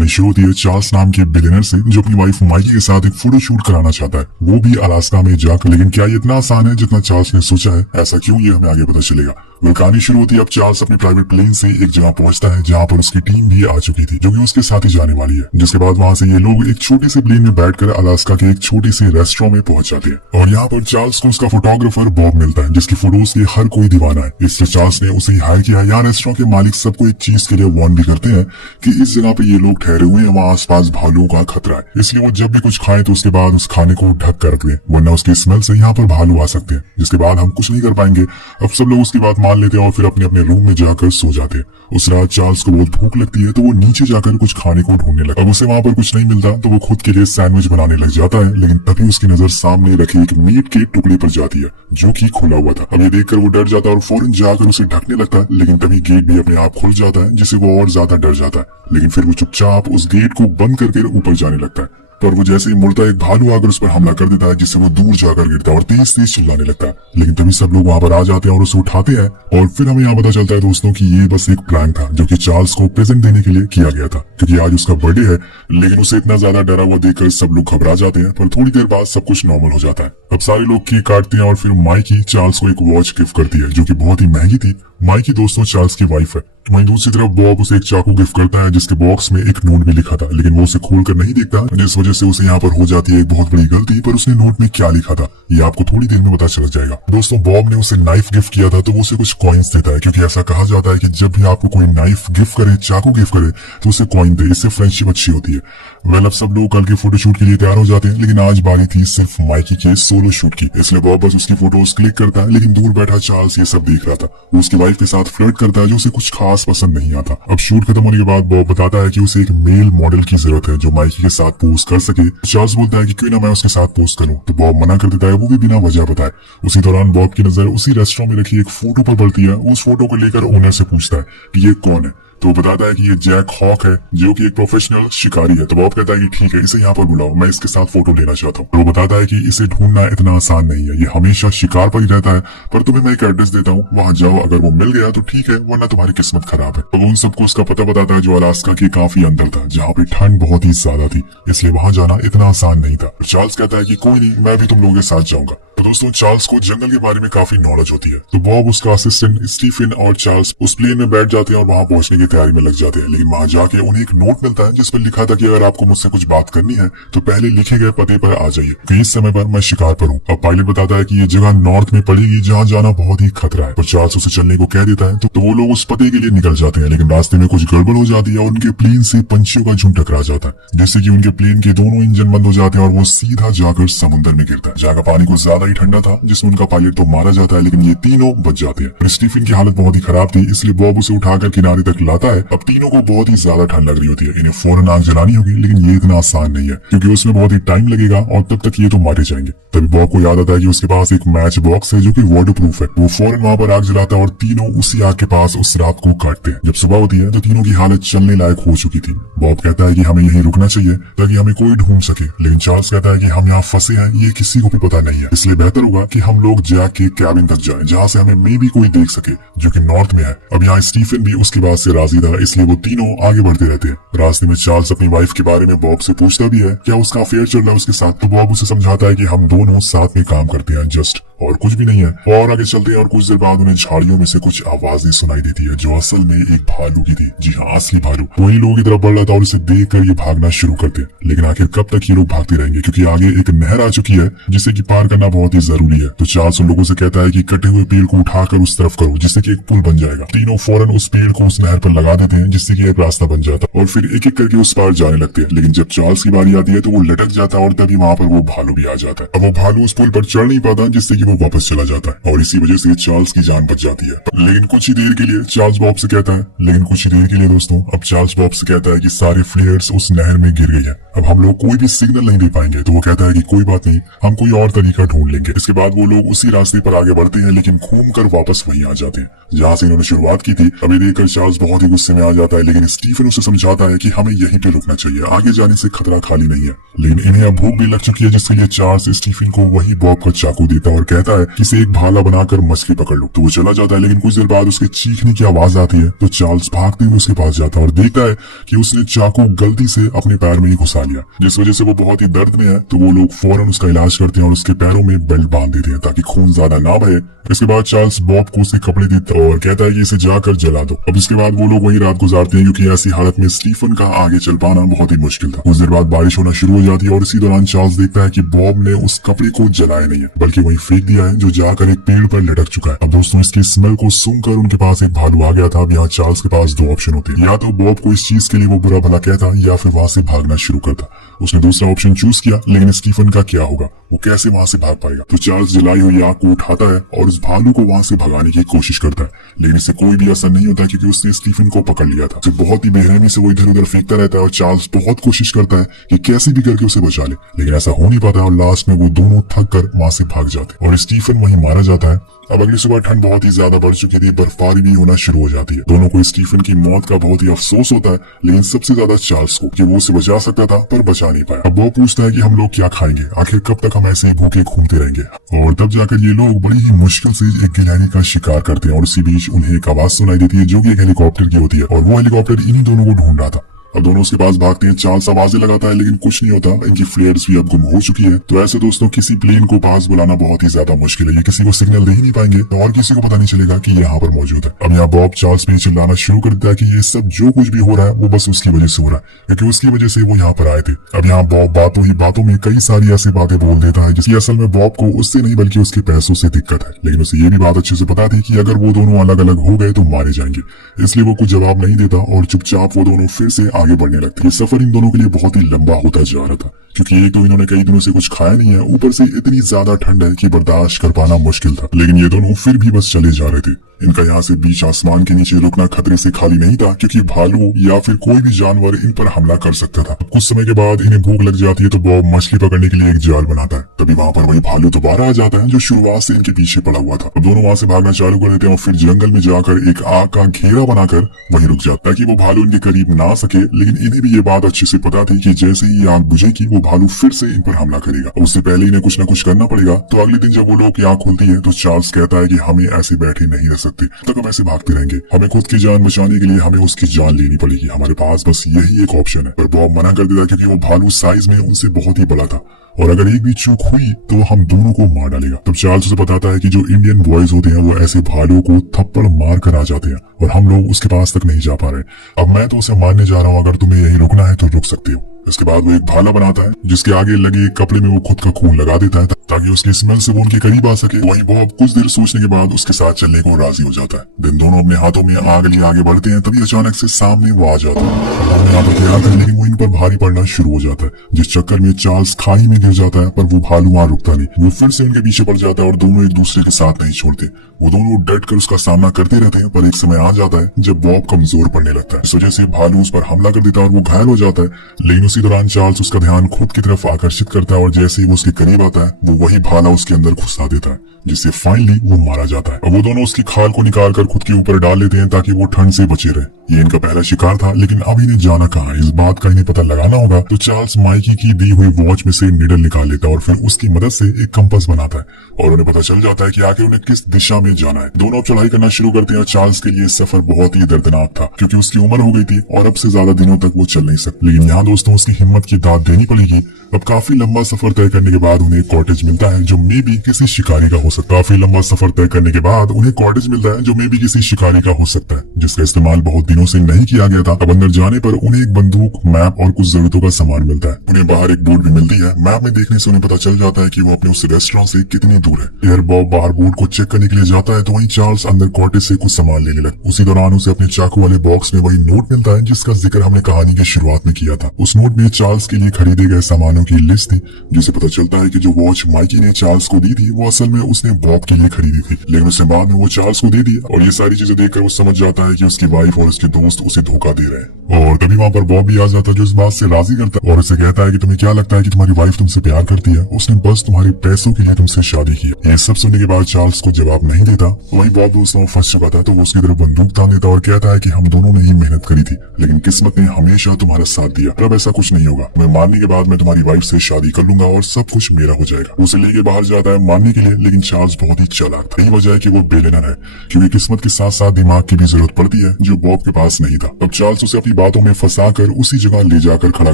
कहानी शुरू होती है चार्ल्स नाम के बिलियनर से जो अपनी वाइफ माइकी के साथ एक फोटो शूट कराना चाहता है, वो भी अलास्का में जाकर। लेकिन क्या ये इतना आसान है जितना चार्ल्स ने सोचा है? ऐसा क्यों, ये हमें आगे पता चलेगा। कहानी शुरू होती है अब चार्ल्स अपने प्राइवेट प्लेन से एक जगह पहुंचता है जहां पर उसकी टीम भी आ चुकी थी जो कि उसके साथ ही जाने वाली है। जिसके बाद वहां से ये लोग एक छोटे से प्लेन में बैठकर अलास्का के एक छोटे से रेस्टोरेंट में पहुंच जाते हैं और यहाँ पर चार्ल्स को उसका फोटोग्राफर बॉब मिलता है जिसकी फोटोज के हर कोई दीवाना है। इसलिए चार्ल्स ने उसे हायर किया। यहाँ रेस्टोरेंट के मालिक सबको एक चीज के लिए वार्न भी करते हैं कि इस जगह पे ये लोग ठहरे हुए हैं, वहाँ आसपास भालुओं का खतरा है, इसलिए वो जब भी कुछ खाएं तो उसके बाद उस खाने को ढक कर रख दें, वरना उसकी स्मेल से यहाँ पर भालू आ सकते हैं, जिसके बाद हम कुछ नहीं कर पाएंगे। अब सब लोग उसकी बात मान लेते हैं और फिर अपने अपने रूम में जाकर सो जाते हैं। उस रात चार्ल्स को बहुत भूख लगती है तो वो नीचे जाकर कुछ खाने को ढूंढने लगा। अब उसे वहां पर कुछ नहीं मिलता तो वो खुद के लिए सैंडविच बनाने लग जाता है, लेकिन तभी उसकी नजर सामने रखे एक मीट के टुकड़े पर जाती है जो कि खुला हुआ था। अब ये देखकर वो डर जाता है और फौरन जाकर उसे ढकने लगता है, लेकिन तभी गेट भी अपने आप खुल जाता है जिससे वो और ज्यादा डर जाता है। लेकिन फिर वो चुपचाप उस गेट को बंद करके ऊपर जाने लगता है, पर वो जैसे ही मुड़ता है एक भालू आकर उस पर हमला कर देता है जिससे वो दूर जाकर गिरता है और तेज तेज चिल्लाने लगता है। लेकिन तभी सब लोग वहां पर आ जाते हैं और उसे उठाते हैं और फिर हमें यहाँ पता चलता है दोस्तों कि ये बस एक प्रैंक था जो कि चार्ल्स को प्रेजेंट देने के लिए किया गया था, क्योंकि आज उसका बर्थडे है। लेकिन उसे इतना ज्यादा डरा हुआ देखकर सब लोग घबरा जाते हैं, पर थोड़ी देर बाद सब कुछ नॉर्मल हो जाता है। अब सारे लोग केक काटते हैं और फिर माइकी चार्ल्स को एक वॉच गिफ्ट करती है जो कि बहुत ही महंगी थी। माइकी दोस्तों चार्ल्स की वाइफ है। वहीं दूसरी तरफ बॉब उसे एक चाकू गिफ्ट करता है जिसके बॉक्स में एक नोट भी लिखा था, लेकिन वो उसे खोलकर नहीं देखता, जिस वजह से उसे यहाँ पर हो जाती है एक बहुत बड़ी गलती। पर उसने नोट में क्या लिखा था ये आपको थोड़ी देर में पता चल जाएगा। दोस्तों बॉब ने उसे नाइफ गिफ्ट किया था तो वो उसे कुछ कॉइन्स देता है, क्योंकि ऐसा कहा जाता है कि जब भी आपको कोई नाइफ गिफ्ट करे, चाकू गिफ्ट करे, तो उसे कॉइन दे, इससे फ्रेंडशिप अच्छी होती है। वेल अब सब लोग कल के फोटोशूट के लिए तैयार हो जाते हैं, लेकिन आज बारी थी सिर्फ माइकी के सोलो शूट की, इसलिए बॉब बस उसकी फोटोज क्लिक करता है। लेकिन दूर बैठा चार्ल्स ये सब देख रहा था। वो उसकी वाइफ के साथ फ्लर्ट करता है जो उसे कुछ खास पसंद नहीं आता। अब शूट खत्म होने के बाद बॉब बताता है कि उसे एक मेल मॉडल की जरूरत है जो माइकी के साथ पोज कर सके। चार्ल्स बोलता है कि क्यों ना मैं उसके साथ पोज करूं, तो बॉब मना कर देता है, वो भी बिना वजह बताए। उसी दौरान बॉब की नजर उसी रेस्टोरेंट में रखी एक फोटो पर पड़ती है। उस फोटो को लेकर ओनर से पूछता है कि ये कौन है, तो वो बताता है कि ये जैक हॉक है जो कि एक प्रोफेशनल शिकारी है। तो बॉब कहता है कि ठीक है, इसे यहाँ पर बुलाओ, मैं इसके साथ फोटो लेना चाहता हूँ। वो बताता है कि इसे ढूंढना इतना आसान नहीं है, ये हमेशा शिकार पर ही रहता है, पर तुम्हें मैं एक एड्रेस देता हूँ, वहाँ जाओ, अगर वो मिल गया तो ठीक है, वरना तुम्हारी किस्मत खराब है। तो उन सबको उसका पता बताता है जो अलास्का के काफी अंदर था, जहाँ पे ठंड बहुत ही ज्यादा थी, इसलिए वहाँ जाना इतना आसान नहीं था। चार्ल्स कहता है कि कोई नहीं, मैं भी तुम लोगों के साथ जाऊंगा। तो दोस्तों चार्ल्स को जंगल के बारे में काफी नॉलेज होती है, तो बॉब, उसका असिस्टेंट स्टीफन और चार्ल्स उस प्लेन में बैठ जाते हैं और वहां पहुंचने की तैयारी में लग जाते हैं। लेकिन वहां जाके उन्हें एक नोट मिलता है जिस पर लिखा था कि अगर आपको मुझसे कुछ बात करनी है तो पहले लिखे गए पते पर आ जाइए, कि इस समय पर मैं शिकार पर हूँ। अब पायलट बताता है कि ये जगह नॉर्थ में पड़ेगी जहाँ जाना बहुत ही खतरा है, और चार्ल्स उसे चलने को कह देता है। तो वो लोग उस पते के लिए निकल जाते हैं, लेकिन रास्ते में कुछ गड़बड़ हो जाती है और उनके प्लेन से पंछियों का झुंड टकरा जाता है, जिससे कि उनके प्लेन के दोनों इंजन बंद हो जाते हैं और वो सीधा जाकर समुद्र में गिरता है, जहाँ का पानी कुछ ज्यादा ही ठंडा था, जिसमें उनका पायलट तो मारा जाता है, लेकिन ये तीनों बच जाते हैं। स्टीफन की हालत बहुत ही खराब थी, इसलिए बॉब उसे उठाकर किनारे तक लाता है। अब तीनों को बहुत ही ज्यादा ठंड लग रही होती है, इन्हें फौरन आग जलानी होगी, लेकिन ये इतना आसान नहीं है क्योंकि उसमें बहुत ही टाइम लगेगा और तब तक ये तो मारे जाएंगे। तभी बॉब को याद आता है कि उसके पास एक मैच बॉक्स है जो कि वाटर प्रूफ है। वो फौरन वहां पर आग जलाता है और तीनों उसी आग के पास उस रात को काटते हैं। जब सुबह होती है तो तीनों की हालत चलने लायक हो चुकी थी। बॉब कहता है कि हमें यहीं रुकना चाहिए ताकि हमें कोई ढूंढ सके, लेकिन चार्ल्स कहता है कि हम यहाँ फंसे हैं, ये किसी को भी पता नहीं है, इसलिए बेहतर होगा कि हम लोग जैक के कैबिन तक जाएं, जहाँ से हमें मे भी कोई देख सके, जो कि नॉर्थ में है। अब यहाँ स्टीफन भी उसकी बात से राजी था, इसलिए वो तीनों आगे बढ़ते रहते हैं। रास्ते में चार्ल्स अपनी वाइफ के बारे में बॉब से पूछता भी है क्या उसका अफेयर चल रहा है उसके साथ, तो बॉब उसे समझाता है कि हम दोनों साथ में काम करते हैं जस्ट, और कुछ भी नहीं है। और आगे चलते हैं और कुछ देर बाद उन्हें झाड़ियों में से कुछ आवाजें सुनाई देती है जो असल में एक भालू की थी। जी हाँ, असली भालू। वही लोगों की तरफ बढ़ रहा था और उसे देखकर ये भागना शुरू करते हैं, लेकिन आखिर कब तक ये लोग भागते रहेंगे, क्योंकि आगे एक नहर आ चुकी है जिसे कि पार करना बहुत ही जरूरी है। तो चार्ल्स उन लोगों से कहता है कि कटे हुए पेड़ को उठाकर उस तरफ करो जिससे कि एक पुल बन जाएगा। तीनों फौरन उस पेड़ को उस नहर पर लगा देते हैं जिससे कि एक रास्ता बन जाता है और फिर एक एक करके उस पार जाने लगते हैं। लेकिन जब चार्ल्स की बारी आती है तो वो लटक जाता है और तभी वहां पर वो भालू भी आ जाता है। अब वो भालू उस पुल पर चढ़ नहीं पाता जिससे कि वो वापस चला जाता है और इसी वजह से चार्ल्स की जान बच जाती है। लेकिन कुछ ही देर के लिए चार्ल्स बॉब से कहता है, लेकिन कुछ ही देर के लिए दोस्तों अब चार्ल्स बॉब से कहता है कि सारे फ्लेयर्स उस नहर में गिर गई है, अब हम लोग कोई भी सिग्नल नहीं दे पाएंगे। तो वो कहता है कि कोई बात नहीं, हम कोई और तरीका ढूंढ लेंगे। इसके बाद वो लोग उसी रास्ते पर आगे बढ़ते हैं, लेकिन घूम कर वापस वहीं आ जाते हैं जहाँ से इन्होंने शुरुआत की थी। अभी देखकर चार्ल्स बहुत ही गुस्से में आ जाता है, लेकिन स्टीफन उसे समझाता है कि हमें यहीं पे रुकना चाहिए, आगे जाने से खतरा खाली नहीं है। लेकिन इन्हें अब भूख भी लग चुकी है, जिसके लिए चार्ल्स स्टीफन को वही बॉब का चाकू देता है और कहता है कि इसे एक भाला बनाकर मछली पकड़ लो। तो वो चला जाता है, लेकिन कुछ देर बाद उसके चीखने की आवाज आती है। तो चार्ल्स भागते हुए उसके पास जाता है और देखता है कि उसने चाकू गलती से अपने पैर में ही घुसा लिया, जिस वजह से वो बहुत ही दर्द में है। तो वो लोग फौरन उसका इलाज करते हैं और उसके पैरों में बेल्ट बांध देते हैं ताकि खून ज्यादा ना बहे। इसके बाद चार्ल्स बॉब को उसके कपड़े देता है और कहता है कि इसे जाकर जला दो। अब इसके बाद वो लोग वही रात गुजारते हैं, क्योंकि ऐसी हालत में स्टीफन का आगे चल पाना बहुत ही मुश्किल था। कुछ देर बाद बारिश होना शुरू हो जाती है और इसी दौरान चार्ल्स देखता है कि बॉब ने उस कपड़े को जलाया नहीं है, बल्कि वही फेंक दिया है, जो जाकर एक पेड़ पर लटक चुका है। अब दोस्तों, इसकी स्मेल को सूंघकर उनके पास एक भालू आ गया था। अब यहाँ चार्ल्स के पास दो ऑप्शन होते हैं, या तो बॉब को इस चीज के लिए वो बुरा भला कहता या फिर वहां से भागना शुरू करता। उसने दूसरा ऑप्शन चूज किया, लेकिन स्टीफन का क्या होगा, वो कैसे वहां से भाग पाएगा। तो चार्ल्स जलाई हुई आग को उठाता है और उस भालू को वहां से भगाने की कोशिश करता है, लेकिन इससे कोई भी असर नहीं होता, क्योंकि उसने स्टीफन को पकड़ लिया था। तो बहुत ही बेरहमी से वो इधर उधर फेंकता रहता है और चार्ल्स बहुत कोशिश करता है कि कैसे भी करके उसे बचा ले, लेकिन ऐसा हो नहीं पाता और लास्ट में वो दोनों थक कर वहां से भाग जाते और स्टीफन वहीं मारा जाता है। अब अगली सुबह ठंड बहुत ही ज्यादा बढ़ चुकी थी, बर्फबारी भी होना शुरू हो जाती है। दोनों को स्टीफन की मौत का बहुत ही अफसोस होता है, लेकिन सबसे ज्यादा चार्ल्स को, कि वो उसे बचा सकता था पर बचा नहीं पाया। अब वो पूछता है कि हम लोग क्या खाएंगे, आखिर कब तक हम ऐसे ही भूखे घूमते रहेंगे। और तब जाकर ये लोग बड़ी ही मुश्किल से एक गिलहरी का शिकार करते हैं और इसी बीच उन्हें एक आवाज सुनाई देती है, जो कि एक हेलीकॉप्टर की होती है, और वो हेलीकॉप्टर इन्हीं दोनों को ढूंढ रहा था। अब दोनों उसके पास भागते हैं। चार्ल्स आवाजें लगाता है, लेकिन कुछ नहीं होता, इनकी फ्लेयर्स भी अब गुम हो चुकी है। तो ऐसे दोस्तों, किसी प्लेन को पास बुलाना बहुत ही ज्यादा मुश्किल है, ये किसी को सिग्नल दे ही नहीं पाएंगे और किसी को पता नहीं चलेगा कि यहाँ पर मौजूद है। अब यहाँ बॉब चार्ल्स पे चिल्लाना शुरू कर देता है कि ये सब जो कुछ भी हो रहा है वो बस उसकी वजह से हो रहा है, क्योंकि उसकी वजह से वो यहाँ पर आए थे। अब यहाँ बॉब बातों ही बातों में कई सारी ऐसी बातें बोल देता है जिसकी असल में बॉब को उससे नहीं बल्कि उसके पैसों से दिक्कत है, लेकिन उसे ये भी बात अच्छे से पता थी कि अगर वो दोनों अलग अलग हो गए तो मारे जाएंगे, इसलिए वो कुछ जवाब नहीं देता और चुपचाप वो दोनों फिर से आगे बढ़ने लगते हैं। सफर इन दोनों के लिए बहुत ही लंबा होता जा रहा था, क्योंकि एक तो इन्होंने कई दिनों से कुछ खाया नहीं है, ऊपर से इतनी ज्यादा ठंड है कि बर्दाश्त कर पाना मुश्किल था। लेकिन ये दोनों फिर भी बस चले जा रहे थे। इनका यहाँ से बीच आसमान के नीचे रुकना खतरे से खाली नहीं था, क्योंकि भालू या फिर कोई भी जानवर इन पर हमला कर सकता था। कुछ समय के बाद इन्हें भूख लग जाती है, तो बॉब मछली पकड़ने के लिए एक जाल बनाता है। तभी वहाँ पर वही भालू दोबारा आ जाता है, जो शुरुआत से इनके पीछे पड़ा हुआ था। अब दोनों वहाँ से भागना चालू कर देते हैं और फिर जंगल में जाकर एक आग का घेरा बनाकर वहीं रुक जाता है, ताकि वो भालू इनके करीब ना सके। लेकिन इन्हें भी ये बात अच्छे से पता थी कि जैसे ही आग बुझेगी वो भालू फिर से इन पर हमला करेगा, उससे पहले इन्हें कुछ न कुछ करना पड़ेगा। तो अगले दिन जब वो लोग की आग खुलती है, तो चार्ल्स कहता है कि हमें ऐसे बैठे नहीं रह सकते, तब तक हम ऐसे भागते रहेंगे। हमें खुद की जान बचाने के लिए हमें उसकी जान लेनी पड़ेगी, हमारे पास बस यही एक ऑप्शन है। पर बॉब मना कर देता, क्योंकि वो भालू साइज में उनसे बहुत ही बड़ा था और अगर एक भी चूक हुई तो हम दोनों को मार डालेगा। तब चार्ल्स उसे बताता है कि जो इंडियन बॉयज होते हैं वो ऐसे भालू को थप्पड़ मार कर आ जाते हैं और हम लोग उसके पास तक नहीं जा पा रहे। अब मैं तो उसे मारने जा रहा हूँ, अगर तुम्हें यही रुकना है तो रुक सकते हो। इसके बाद वो एक भाला बनाता है, जिसके आगे लगे एक कपड़े में वो खुद का खून लगा देता है, ताकि उसकी स्मेल से वो उनके करीब आ सके। वहीं बॉब कुछ देर सोचने के बाद उसके साथ चलने को राजी हो जाता है। दिन दोनों अपने हाथों में आग लिए आगे बढ़ते हैं, तभी अचानक से सामने वो आ जाता है। यहाँ पर तैयार है, लेकिन वो इन पर भारी पड़ना शुरू हो जाता है, जिस चक्कर में चार्ल्स खाई में गिर जाता है। पर वो भालू वहां रुकता नहीं, वो फिर से उनके पीछे पड़ जाता है और दोनों एक दूसरे के साथ नहीं छोड़ते। वो दोनों डट कर उसका सामना करते रहते हैं, पर एक समय आ जाता है जब बॉब कमजोर पड़ने लगता है। इस वजह से भालू उस पर हमला कर देता है और वो घायल हो जाता है। लेकिन उसी दौरान चार्ल्स उसका ध्यान खुद की तरफ आकर्षित करता है और जैसे ही वो उसके करीब आता है, वो वही भाला उसके अंदर घुसा देता है, जिससे फाइनली वो मारा जाता है। अब वो दोनों उसकी खाल को निकाल कर खुद के ऊपर डाल लेते हैं, ताकि वो ठंड से बचे रहे। ये इनका पहला शिकार था, लेकिन अब इन्हें जाना कहाँ, इस बात का इन्हें पता लगाना होगा। तो चार्ल्स माइकी की दी हुई वॉच में से निडल निकाल लेता है और फिर उसकी मदद से एक कंपास बनाता है और उन्हें पता चल जाता है कि आगे उन्हें किस दिशा में जाना है। दोनों अब चढ़ाई करना शुरू करते हैं। चार्ल्स के लिए सफर बहुत ही दर्दनाक था, क्योंकि उसकी उम्र हो गई थी और अब से ज्यादा दिनों तक वो चल नहीं सकता। लेकिन यहाँ दोस्तों, उसकी हिम्मत की दाद देनी पड़ेगी। अब काफी लंबा सफर तय करने के बाद उन्हें एक कॉटेज मिलता है, जो मे बी किसी शिकारी का हो सकता है। काफी लंबा सफर तय करने के बाद उन्हें कॉटेज मिलता है, जो मे बी किसी शिकारी का हो सकता है, जिसका इस्तेमाल बहुत दिनों से नहीं किया गया था। अब अंदर जाने पर उन्हें एक बंदूक, मैप और कुछ जरूरतों का सामान मिलता है। उन्हें बाहर एक बोर्ड भी मिलती है। मैप में देखने से उन्हें पता चल जाता है कि वो अपने उस रेस्टोरेंट से कितनी दूर है। एयर बॉब बाहर बोर्ड को चेक करने के लिए जाता है, तो वहीं चार्ल्स अंदर कॉटेज से कुछ सामान लेने लगता है। उसी दौरान उसे अपने चाकू वाले बॉक्स में वही नोट मिलता है, जिसका जिक्र हमने कहानी की शुरुआत में किया था। उस नोट में चार्ल्स के लिए खरीदे गए सामानों की लिस्ट थी, जिसे पता चलता है कि जो वॉच माइकी ने चार्ल्स को दी थी, वो असल में उसने बॉब के लिए खरीदी थी, लेकिन उसने बाद में वो चार्ल्स को दे दी। और ये सारी चीजें देखकर वो समझ जाता है कि उसकी वाइफ और उसके दोस्त उसे धोखा दे रहे हैं। और तभी वहाँ पर बॉब भी आ जाता है, जो इस बात से राजी करता है और उसे कहता है कि तुम्हें क्या लगता है कि तुम्हारी वाइफ तुमसे प्यार करती है, उसने बस तुम्हारे पैसों के लिए तुमसे शादी की। ये सब सुनने के बाद चार्ल्स को जवाब नहीं देता। वही बॉब दोस्तों फंस चुका था, तो वो उसकी तरफ बंदूक तान देता और कहता है कि हम दोनों ने ही मेहनत करी थी, लेकिन किस्मत ने हमेशा तुम्हारा साथ दिया। अब ऐसा कुछ नहीं होगा, तुम्हें मारने के बाद मैं तुम्हारी वाइफ से शादी कर लूंगा और सब कुछ मेरा हो जाएगा। उसे लेके बाहर जाता है मानने के लिए, लेकिन चार्ल्स बहुत ही चालाक था। यही वजह है कि वो बेलिनर है, क्योंकि किस्मत के साथ साथ दिमाग की भी जरूरत पड़ती है जो बॉब के पास नहीं था। अब चार्ल्स उसे अपनी बातों में फंसा कर उसी जगह ले जाकर खड़ा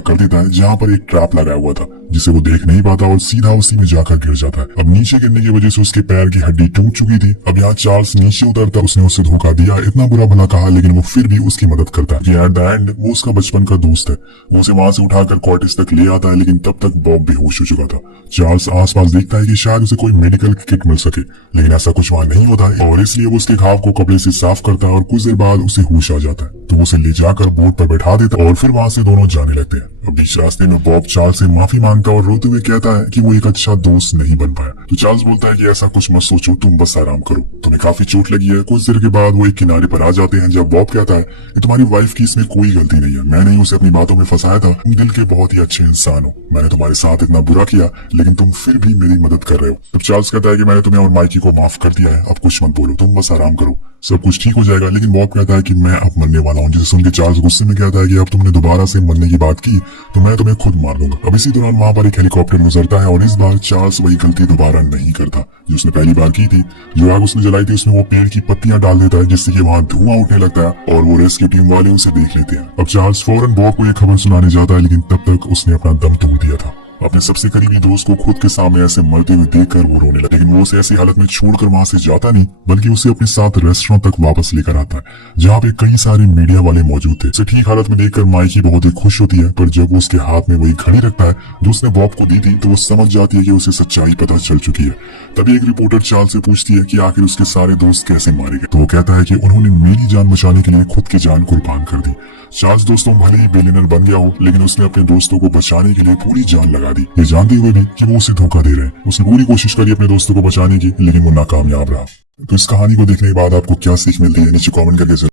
कर देता है जहाँ पर एक ट्रैप लगाया हुआ था, जिसे वो देख नहीं पाता और सीधा उसी में जाकर गिर जाता है। अब नीचे गिरने की वजह से उसके पैर की हड्डी टूट चुकी थी। अब यहाँ चार्ल्स नीचे उतरता, उसने उसे धोखा दिया, इतना बुरा भला कहा, लेकिन वो फिर भी उसकी मदद करता है। एट द एंड वो उसका बचपन का दोस्त है। वो उसे वहां से उठाकर कॉटेज तक ले आता है, लेकिन तब तक बॉब बेहोश हो चुका था। चार्ल्स आसपास देखता है कि शायद उसे कोई मेडिकल किट मिल सके, लेकिन ऐसा कुछ वहां नहीं होता है और इसलिए वो उसके घाव को कपड़े से साफ करता है और कुछ देर बाद उसे होश आ जाता है। तो वो उसे ले जाकर बोट पर बैठा देता है और फिर वहां से दोनों जाने लगते हैं। अब बीच रास्ते में बॉब चार्ल्स से माफी मांगता है और रोते हुए कहता है कि वो एक अच्छा दोस्त नहीं बन पाया। तो चार्ल्स बोलता है कि ऐसा कुछ मत सोचो, तुम बस आराम करो, तुम्हें काफी चोट लगी है। कुछ देर के बाद वो एक किनारे पर आ जाते हैं जब बॉब कहता है कि तुम्हारी वाइफ की इसमें कोई गलती नहीं है, मैंने ही उसे अपनी बातों में फंसाया था, तुम दिल के बहुत ही अच्छे इंसान हो, मैंने तुम्हारे साथ इतना बुरा किया लेकिन तुम फिर भी मेरी मदद कर रहे हो। तब चार्ल्स कहता है कि मैंने तुम्हें और माइकी को माफ कर दिया है, अब कुछ मत बोलो, तुम बस आराम करो, सब कुछ ठीक हो जाएगा। लेकिन बॉब कहता है कि मैं अब मरने वाला हूँ, जिसे सुन के चार्ल्स गुस्से में कहता है कि अब तुमने दोबारा से मरने की बात की तो मैं तुम्हें खुद मार दूंगा। अब इसी दौरान वहां पर एक हेलीकॉप्टर गुजरता है और इस बार चार्ल्स वही गलती दोबारा नहीं करता जो उसने पहली बार की थी। जो आग उसने जलाई थी उसमें वो पेड़ की पत्तियां डाल देता है, जिससे कि वहां धुआं उठने लगता है और वो रेस्क्यू टीम वाले उसे देख लेते हैं। अब चार्ल्स फौरन बॉब को ये खबर सुनाने जाता है, लेकिन तब तक उसने अपना दम तोड़ दिया था। अपने सबसे करीबी दोस्त को खुद के सामने ऐसे मरते हुए देखकर वो रोने लगा, लेकिन वो उसे ऐसी हालत में छोड़कर वहां से जाता नहीं, बल्कि उसे अपने साथ रेस्टोरेंट तक वापस लेकर आता है, जहाँ पे कई सारे मीडिया वाले मौजूद थे। उसे ठीक हालत में देखकर माइकी बहुत ही खुश होती है, पर जब वो उसके हाथ में वही घड़ी रखता है जो उसने बॉब को दी थी, तो वो समझ जाती है कि उसे सच्चाई पता चल चुकी है। तभी एक रिपोर्टर चार्ल्स से पूछती है कि आखिर उसके सारे दोस्त कैसे मारे गए, तो वो कहता है कि उन्होंने मेरी जान बचाने के लिए खुद की जान कुर्बान कर दी। चार्ल्स दोस्तों भले ही बिलियनर बन गया हो, लेकिन उसने अपने दोस्तों को बचाने के लिए पूरी जान लगा दी, ये जानते हुए भी कि वो उसे धोखा दे रहे हैं। उसने पूरी कोशिश करी अपने दोस्तों को बचाने की, लेकिन वो नाकामयाब रहा। तो इस कहानी को देखने के बाद आपको क्या सीख मिलती है नीचे कमेंट करके